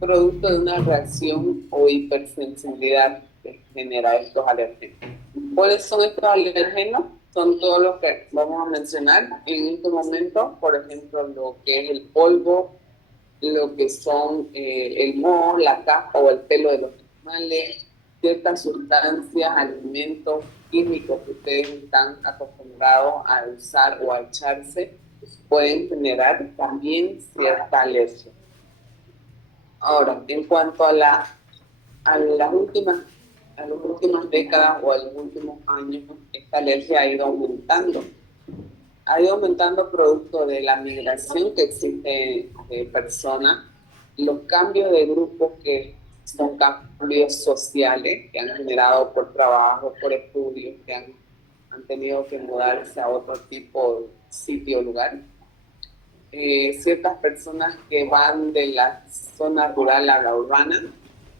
producto de una reacción o hipersensibilidad que genera estos alérgenos. ¿Cuáles son estos alérgenos? Son todos los que vamos a mencionar en este momento, por ejemplo, lo que es el polvo, lo que son el moho, la caspa o el pelo de los animales, ciertas sustancias, alimentos químicos que ustedes están acostumbrados a usar o a echarse, pueden generar también cierta alergia. Ahora, en cuanto a a las últimas décadas o a los últimos años, esta alergia ha ido aumentando producto de la migración que existe de personas, los cambios de grupos que son cambios sociales que han generado por trabajo, por estudios, que han tenido que mudarse a otro tipo de sitio o lugar. Ciertas personas que van de la zona rural a la urbana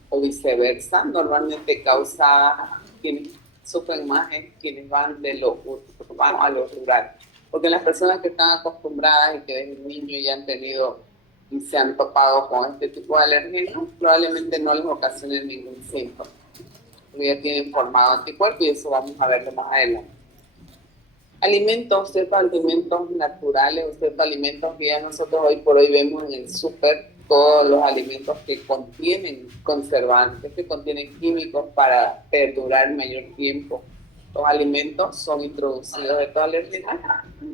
o viceversa, normalmente causada, quienes sufren más es quienes van de lo urbano a lo rural, porque las personas que están acostumbradas y que desde niños ya han tenido y se han topado con este tipo de alergenos, probablemente no les ocasionen ningún síntoma, porque ya tienen formado anticuerpos y eso vamos a verlo más adelante. Alimentos, ciertos alimentos naturales, ciertos alimentos que ya nosotros hoy por hoy vemos en el súper, todos los alimentos que contienen conservantes, que contienen químicos para perdurar mayor tiempo. Los alimentos son introducidos de toda alergia,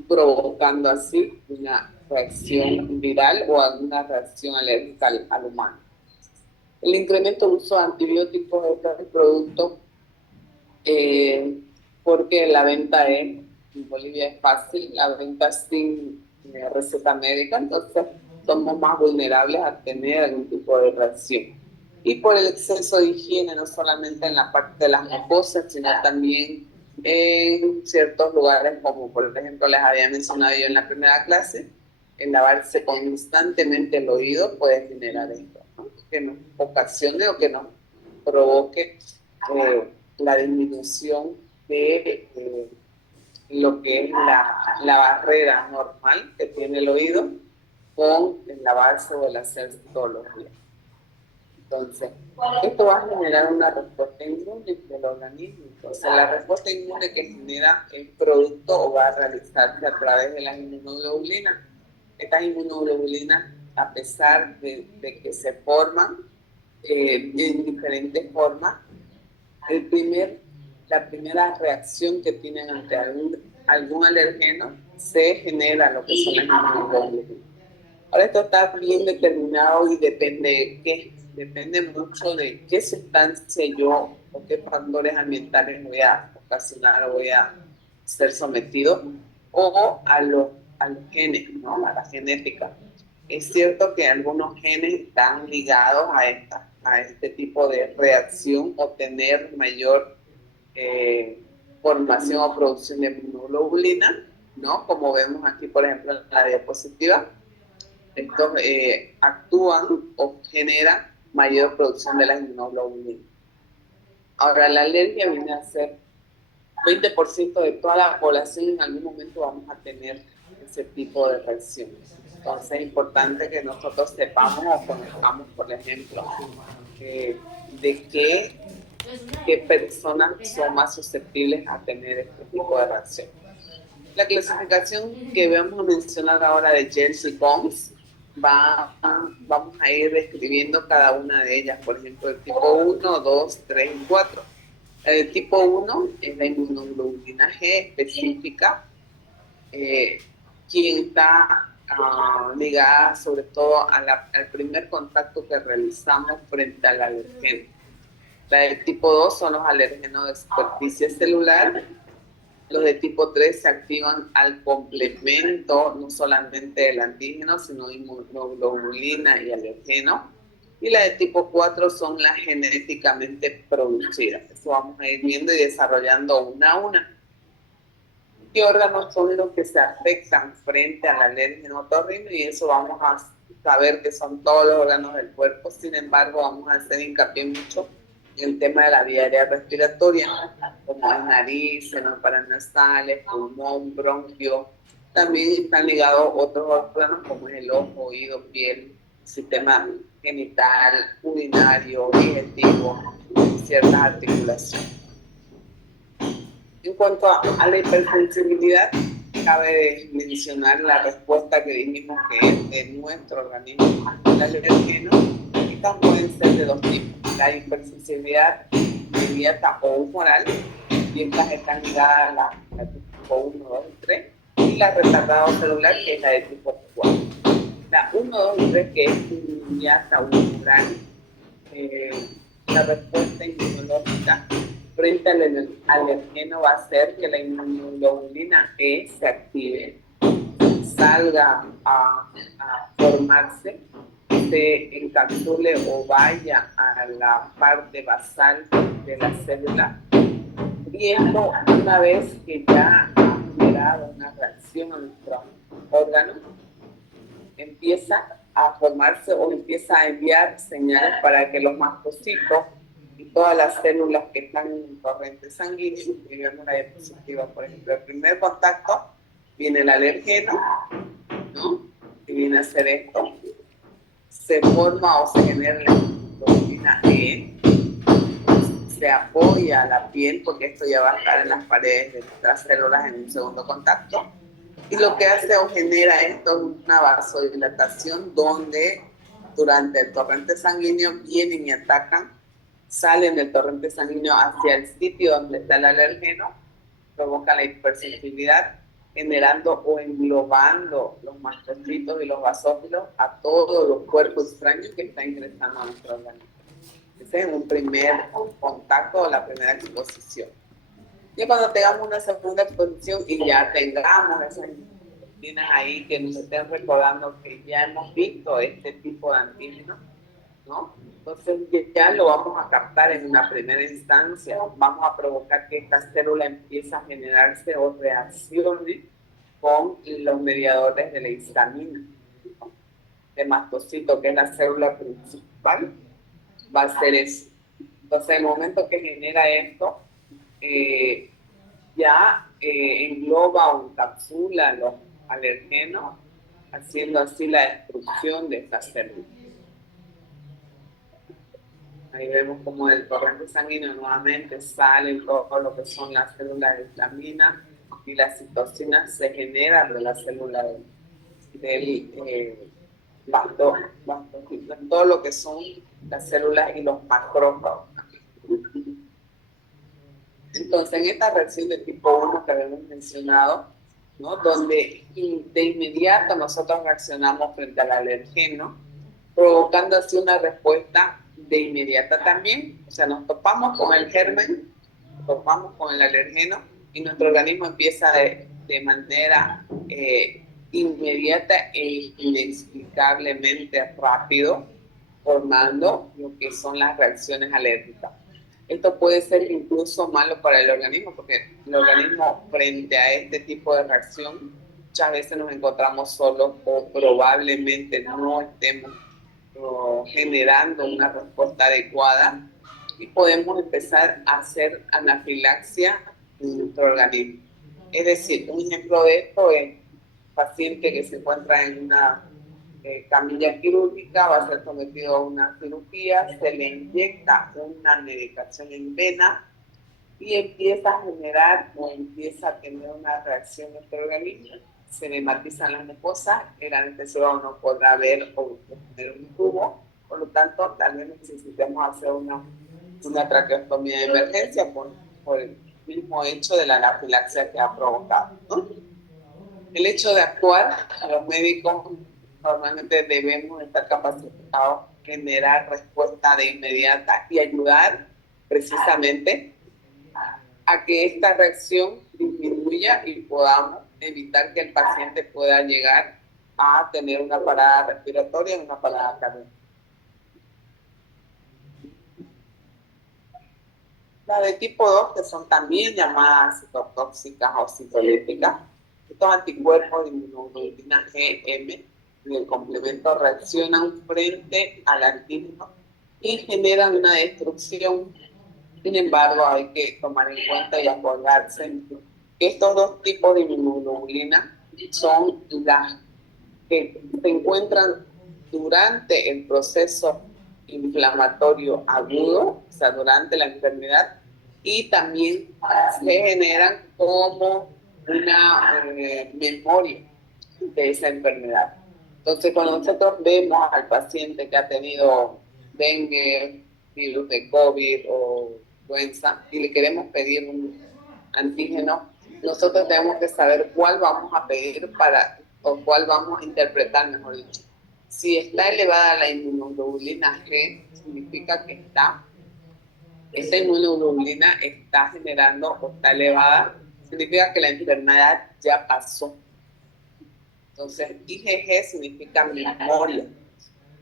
provocando así una reacción viral o alguna reacción alérgica al humano. El incremento del uso de antibióticos de este producto, eh, porque la venta en Bolivia es fácil, la venta sin receta médica, entonces somos más vulnerables a tener algún tipo de reacción. Y por el exceso de higiene, no solamente en la parte de las mucosas, sino también en ciertos lugares, como por ejemplo les había mencionado yo en la primera clase, el lavarse constantemente el oído puede generar esto, ¿no? Que nos ocasione o que nos provoque la disminución de lo que es la barrera normal que tiene el oído con el lavarse o el hacerse todos los días. Entonces, esto va a generar una respuesta inmune del organismo. Entonces, la respuesta inmune que genera el producto o va a realizarse a través de las inmunoglobulinas. Estas inmunoglobulinas, a pesar de que se forman en diferentes formas, el primer, la primera reacción que tienen ante algún alergeno se genera lo que son las inmunoglobulinas. Ahora esto está bien determinado y depende de qué, depende mucho de qué sustancia yo o qué factores ambientales voy a ocasionar o voy a ser sometido o a los genes, ¿no? A la genética. Es cierto que algunos genes están ligados a este tipo de reacción o tener mayor formación o producción de inmunoglobulina, ¿no? Como vemos aquí, por ejemplo, en la diapositiva, estos actúan o generan mayor producción de las inmunoglobulinas. Ahora, la alergia viene a ser 20% de toda la población, en algún momento vamos a tener ese tipo de reacción. Entonces es importante que nosotros sepamos o conozcamos, por ejemplo, de qué personas son más susceptibles a tener este tipo de reacción. La clasificación que vamos a mencionar ahora de Jens y Gons, vamos a ir describiendo cada una de ellas, por ejemplo, el tipo 1, 2, 3 y 4. El tipo 1 es la inmunoglobulina G específica, eh, quien está ligada sobre todo al primer contacto que realizamos frente al alergeno. La del tipo 2 son los alérgenos de superficie celular. Los de tipo 3 se activan al complemento, no solamente del antígeno, sino inmunoglobulina y alergeno. Y las de tipo 4 son las genéticamente producidas. Eso vamos a ir viendo y desarrollando una a una. ¿Qué órganos son los que se afectan frente al alérgeno otorrino? Y eso vamos a saber que son todos los órganos del cuerpo. Sin embargo, vamos a hacer hincapié mucho en el tema de la vía aérea respiratoria, como es nariz, senos paranasales, pulmón, bronquio. También están ligados otros órganos como es el ojo, oído, piel, sistema genital, urinario, digestivo, ciertas articulaciones. En cuanto a la hipersensibilidad, cabe mencionar la respuesta que dijimos que es de nuestro organismo al alergeno. Estas pueden ser de dos tipos: la hipersensibilidad inmediata o humoral, y estas están ligadas a la tipo 1, 2 y 3, y la retardada celular, que es la de tipo 4. La 1, 2 y 3, que es inmediata o humoral, la respuesta inmunológica frente al alergeno va a ser que la inmunoglobulina E se active, salga a formarse, se encapsule o vaya a la parte basal de la célula, y esto, una vez que ya ha generado una reacción a nuestro órgano, empieza a formarse o empieza a enviar señales para que los mastocitos y todas las células que están en el torrente sanguíneo, y vemos la diapositiva, por ejemplo, el primer contacto viene el alergeno, ¿no? Y viene a hacer esto, se forma o se genera la proteína E, se apoya a la piel, porque esto ya va a estar en las paredes de nuestras células en un segundo contacto, y lo que hace o genera esto es una vasodilatación donde durante el torrente sanguíneo vienen y atacan, salen del torrente sanguíneo hacia el sitio donde está el alergeno, provoca la hipersensibilidad, generando o englobando los mastocitos y los basófilos a todos los cuerpos extraños que están ingresando a nuestro organismo. Ese es un primer contacto o la primera exposición. Y cuando tengamos una segunda exposición y ya tengamos esas proteínas ahí que nos estén recordando que ya hemos visto este tipo de antígenos, ¿no? Entonces ya lo vamos a captar en una primera instancia, vamos a provocar que esta célula empiece a generarse o reaccione con los mediadores de la histamina, ¿no? De mastocito, que es la célula principal, va a ser eso. Entonces, en el momento que genera esto, ya engloba o encapsula los alergenos, haciendo así la destrucción de estas células. Ahí vemos como del torrente sanguíneo nuevamente salen todo lo que son las células de histamina, y la citocina se genera de la célula del todo lo que son las células y los macrófagos. Entonces, en esta reacción de tipo 1 que habíamos mencionado, ¿no? Donde de inmediato nosotros reaccionamos frente al alergeno, provocando así una respuesta de inmediata también. O sea, nos topamos con el germen, nos topamos con el alergeno, y nuestro organismo empieza de manera inmediata e inexplicablemente rápido, formando lo que son las reacciones alérgicas. Esto puede ser incluso malo para el organismo, porque el organismo, frente a este tipo de reacción, muchas veces nos encontramos solos o probablemente no estemos generando una respuesta adecuada, y podemos empezar a hacer anafilaxia en nuestro organismo. Es decir, un ejemplo de esto es un paciente que se encuentra en una camilla quirúrgica, va a ser sometido a una cirugía, se le inyecta una medicación en vena y empieza a generar o empieza a tener una reacción en nuestro organismo, se le matizan las mucosas, el anestesiólogo no podrá ver o poner un tubo, por lo tanto tal vez necesitemos hacer una traqueostomía de emergencia por el mismo hecho de la anafilaxia que ha provocado, ¿no? El hecho de actuar, a los médicos normalmente debemos estar capacitados, generar respuesta de inmediata y ayudar precisamente a que esta reacción disminuya y podamos evitar que el paciente pueda llegar a tener una parada respiratoria y una parada cardíaca. Las de tipo 2, que son también llamadas citotóxicas o citolíticas, estos anticuerpos de inmunoglobulina GM en el complemento reaccionan frente al antígeno y generan una destrucción. Sin embargo, hay que tomar en cuenta y acordarse que estos dos tipos de inmunoglobulina son las que se encuentran durante el proceso inflamatorio agudo, o sea, durante la enfermedad, y también se generan como una memoria de esa enfermedad. Entonces, cuando nosotros vemos al paciente que ha tenido dengue, virus de COVID o influenza y le queremos pedir un antígeno, nosotros tenemos que saber cuál vamos a pedir o cuál vamos a interpretar, mejor dicho. Si está elevada la inmunoglobulina G, significa que esa inmunoglobulina está generando o está elevada, significa que la enfermedad ya pasó. Entonces, IgG significa memoria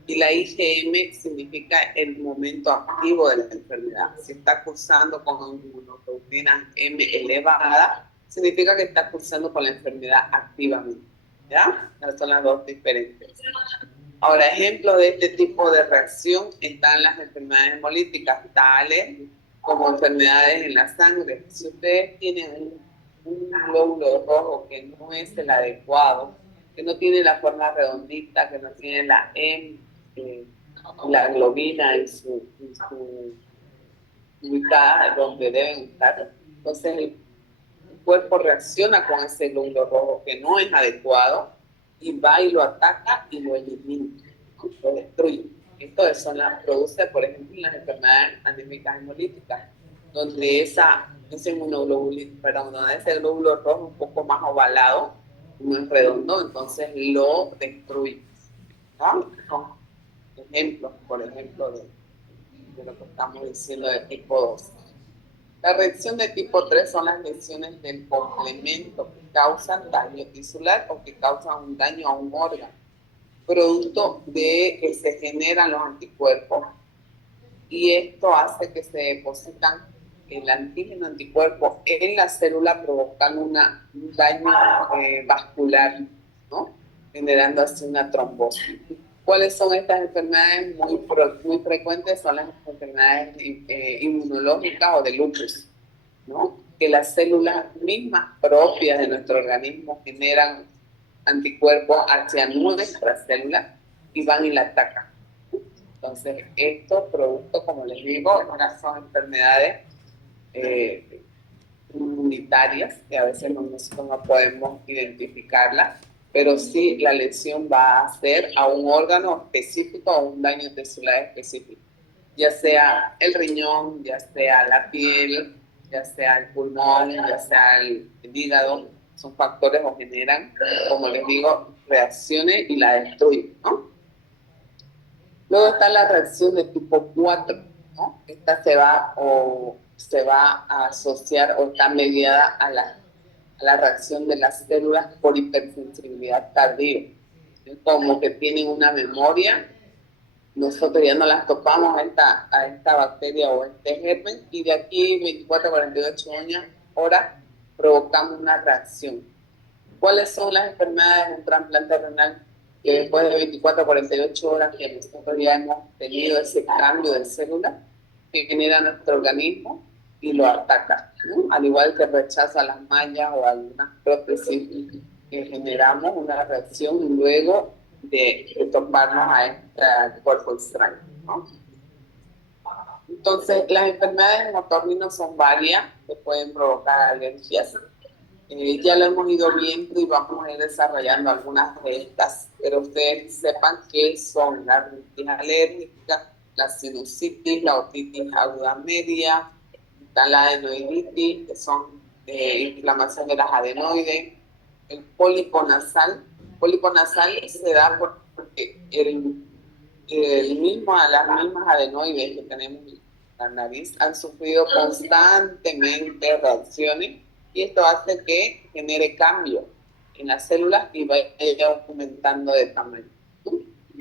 y la IgM significa el momento activo de la enfermedad. Si está cursando con inmunoglobulina M elevada, significa que está cursando con la enfermedad activamente. ¿Ya? Esas son las dos diferentes. Ahora, ejemplos de este tipo de reacción están las enfermedades hemolíticas, tales como enfermedades en la sangre. Si ustedes tienen un glóbulo rojo que no es el adecuado, que no tiene la forma redondita, que no tiene la M, la globina en su ubicada donde deben estar, entonces el cuerpo reacciona con ese glóbulo rojo que no es adecuado y va y lo ataca y lo elimina, lo destruye. Esto produce, por ejemplo, las enfermedades anémicas hemolíticas, donde ese inmunoglobulina, perdón, donde ese glóbulo rojo un poco más ovalado, no es redondo, entonces lo destruye. ¿No? Son ejemplos, por ejemplo, de lo que estamos diciendo de tipo 2. La reacción de tipo 3 son las lesiones del complemento que causan daño tisular o que causan un daño a un órgano, producto de que se generan los anticuerpos, y esto hace que se depositan el antígeno anticuerpo en la célula provocando un daño vascular, ¿no? Generando así una trombosis. ¿Cuáles son estas enfermedades muy frecuentes? Son las enfermedades inmunológicas o de lupus, ¿no? Que las células mismas propias de nuestro organismo generan anticuerpos hacia nuestras células y van y la atacan. Entonces, estos productos, como les digo, son enfermedades inmunitarias que a veces nosotros no podemos identificarlas, pero sí la lesión va a hacer a un órgano específico o un daño tisular específico, ya sea el riñón, ya sea la piel, ya sea el pulmón, ya sea el hígado. Son factores que generan, como les digo, reacciones y la destruyen, ¿no? Luego está la reacción de tipo 4, ¿no? Esta se va a asociar o está mediada a la reacción de las células por hipersensibilidad tardía. Como que tienen una memoria, nosotros ya no las topamos a esta bacteria o este germen, y de aquí 24 a 48 horas provocamos una reacción. ¿Cuáles son las enfermedades de un trasplante renal? Que después de 24 a 48 horas que nosotros ya hemos tenido ese cambio de célula que genera nuestro organismo y lo ataca, ¿no? Al igual que rechaza las mallas o algunas prótesis, que generamos una reacción luego de toparnos a este cuerpo extraño, ¿no? Entonces, las enfermedades en otorrinos son varias que pueden provocar alergias. Ya lo hemos ido viendo y vamos a ir desarrollando algunas de estas, pero ustedes sepan que son la rinitis alérgica, la sinusitis, la otitis aguda media, está la adenoiditis, que son inflamación de las adenoides, el pólipo nasal. El pólipo nasal se da porque las mismas adenoides que tenemos en la nariz han sufrido constantemente reacciones, y esto hace que genere cambio en las células y vaya aumentando de tamaño.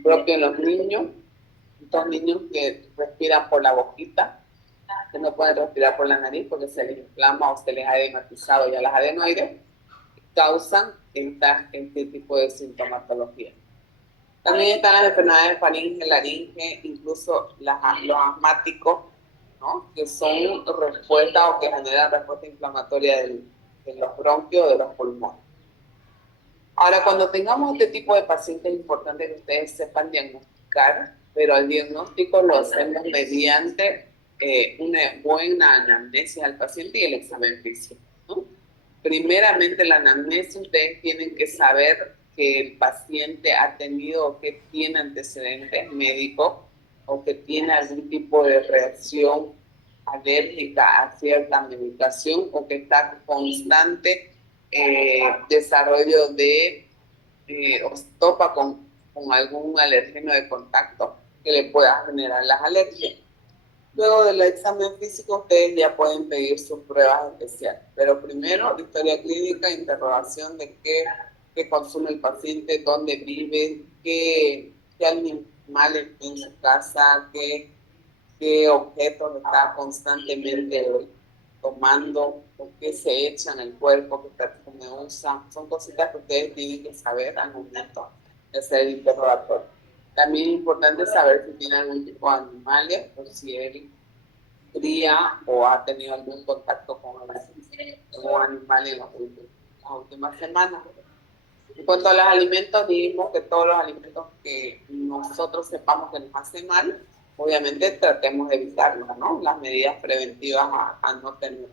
Propio en los niños, estos niños que respiran por la boquita, que no pueden respirar por la nariz porque se les inflama o se les ha edematizado ya las adenoides, causan este tipo de sintomatología. También están las enfermedades de faringe, laringe, incluso los asmáticos, ¿no? Que son respuestas o que generan respuesta inflamatoria de los bronquios o de los pulmones. Ahora, cuando tengamos este tipo de pacientes, es importante que ustedes sepan diagnosticar, pero el diagnóstico lo hacemos mediante una buena anamnesis al paciente y el examen físico, ¿no? Primeramente, la anamnesis, ustedes tienen que saber que el paciente ha tenido o que tiene antecedentes médicos o que tiene algún tipo de reacción alérgica a cierta medicación o que está constante desarrollo de o se topa con algún alérgeno de contacto que le pueda generar las alergias. Luego del examen físico, ustedes ya pueden pedir sus pruebas especiales. Pero primero, historia clínica, interrogación de qué consume el paciente, dónde vive, qué animales en su casa, qué objetos está constantemente tomando, o qué se echa en el cuerpo, qué perfume usa. Son cositas que ustedes tienen que saber al momento de hacer el interrogatorio. También es importante saber si tiene algún tipo de animales o si él cría o ha tenido algún contacto con algún animal en las últimas semanas. En cuanto a los alimentos, dijimos que todos los alimentos que nosotros sepamos que nos hacen mal, obviamente tratemos de evitarlos, ¿no? Las medidas preventivas a no tener.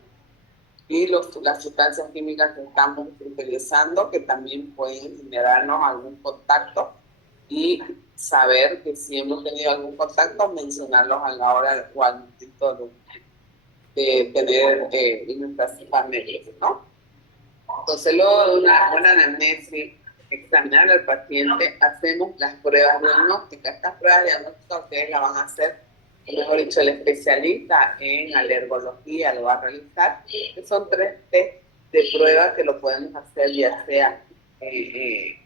Y las sustancias químicas que estamos utilizando, que también pueden generarnos algún contacto, y saber que si hemos tenido algún contacto, mencionarlos a la hora o al momento de tener nuestras familias, ¿no? Entonces, luego de una buena anamnesis, examinar al paciente, hacemos las pruebas diagnósticas. Estas pruebas diagnósticas ustedes las van a hacer, o mejor dicho, el especialista en alergología lo va a realizar, que son 3 test de pruebas que lo podemos hacer ya sea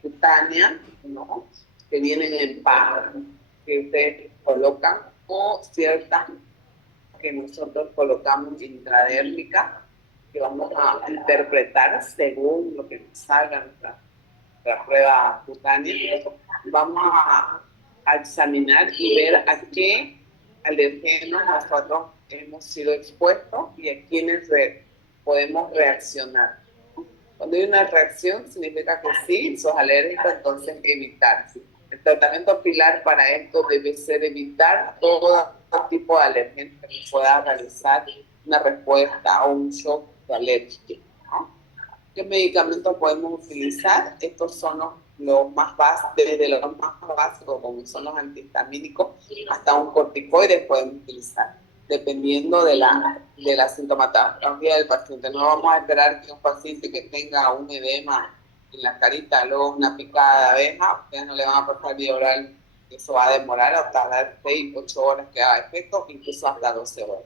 cutánea, ¿no? Que vienen en par, que ustedes colocan, o ciertas que nosotros colocamos intradérmica, que vamos a interpretar según lo que nos salga nuestra prueba cutánea. Vamos a examinar y ver a qué alergenos nosotros hemos sido expuestos y a quiénes podemos reaccionar. Cuando hay una reacción, significa que sí, sos alérgico, entonces evitar. El tratamiento pilar para esto debe ser evitar todo tipo de alergia que pueda realizar una respuesta o un shock de alergia, ¿no? ¿Qué medicamentos podemos utilizar? Estos son los más básicos, desde los más básicos, como son los antihistamínicos, hasta un corticoide podemos utilizar, dependiendo de la sintomatología del paciente. No vamos a esperar que un paciente que tenga un edema en la carita, luego una picada de abeja, ustedes no le van a pasar bioral, eso va a demorar o tardar 6, 8 horas que haga efecto, incluso hasta 12 horas.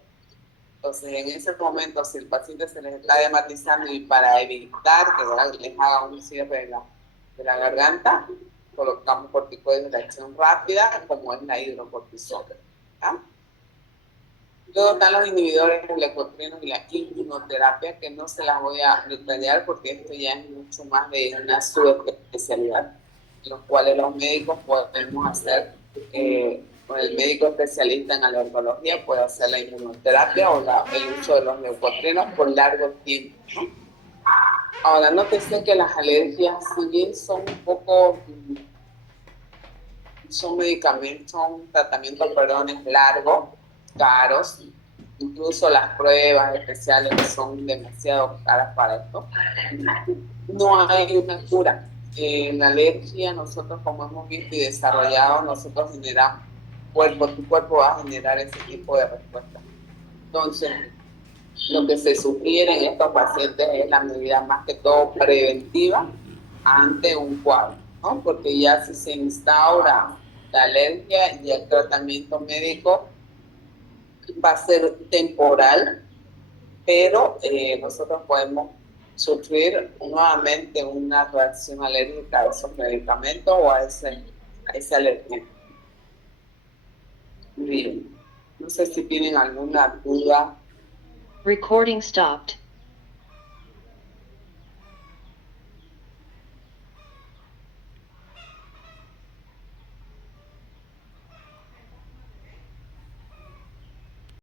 Entonces, en ese momento, si el paciente se les está dermatizando y para evitar que les haga un cierre de la garganta, colocamos corticoides de acción rápida, como es la hidrocortisona. Luego están los inhibidores de leucotrienos y la inmunoterapia, que no se las voy a detallar porque esto ya es mucho más de una subespecialidad, en los cuales los médicos podemos hacer, con el médico especialista en alergología puede hacer la inmunoterapia o el uso de los leucotrienos por largo tiempo, ¿no? Ahora, nótese que las alergias, si bien son un poco, son medicamentos, son tratamientos, largos, caros, incluso las pruebas especiales son demasiado caras para esto. No hay una cura. En la alergia, nosotros, como hemos visto y desarrollado, nosotros generamos tu cuerpo va a generar ese tipo de respuesta. Entonces, lo que se sugiere en estos pacientes es la medida más que todo preventiva ante un cuadro, ¿no? Porque ya si se instaura la alergia y el tratamiento médico va a ser temporal, pero nosotros podemos sufrir nuevamente una reacción alérgica a esos medicamentos o a ese alergia. Bien, no sé si tienen alguna duda. Recording stopped.